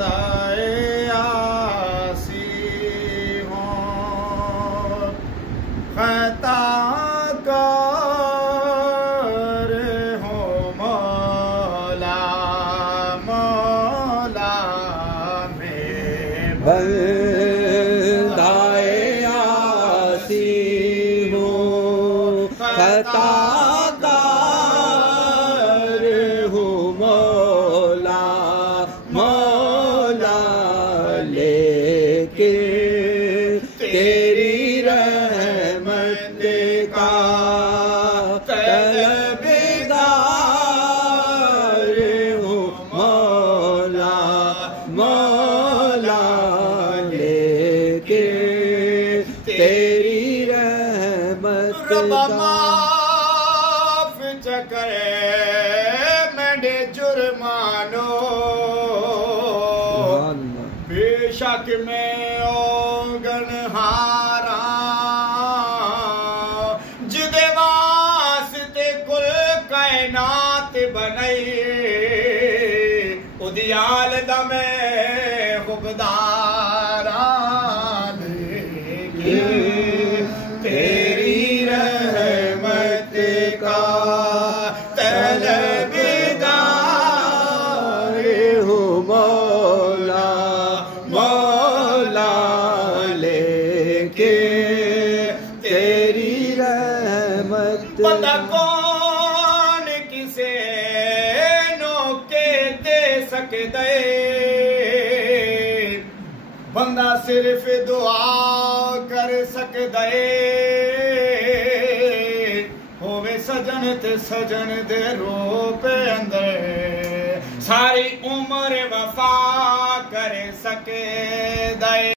बंदाए आसी हो खता कर हो मौला मौला में बंदाए आसी हो खता तेरी रहमत का तलबगार हूँ मौला मौला लेके तेरी रहमत का माफ करे मैंने जुर्मानो बेशक में गनहारा जिदे वास्ते कुल कायनात बनई उदियाल दमे खुबदारा तेरी रहमत का तलबगार हूँ मौला मौला लेके तेरी रहमत बंदा कौन किसे नोके दे सकदे बंदा सिर्फ दुआ कर सकदे होवे सजन ते सजन दे रूप अंदर सारी उम्र वफा कर सके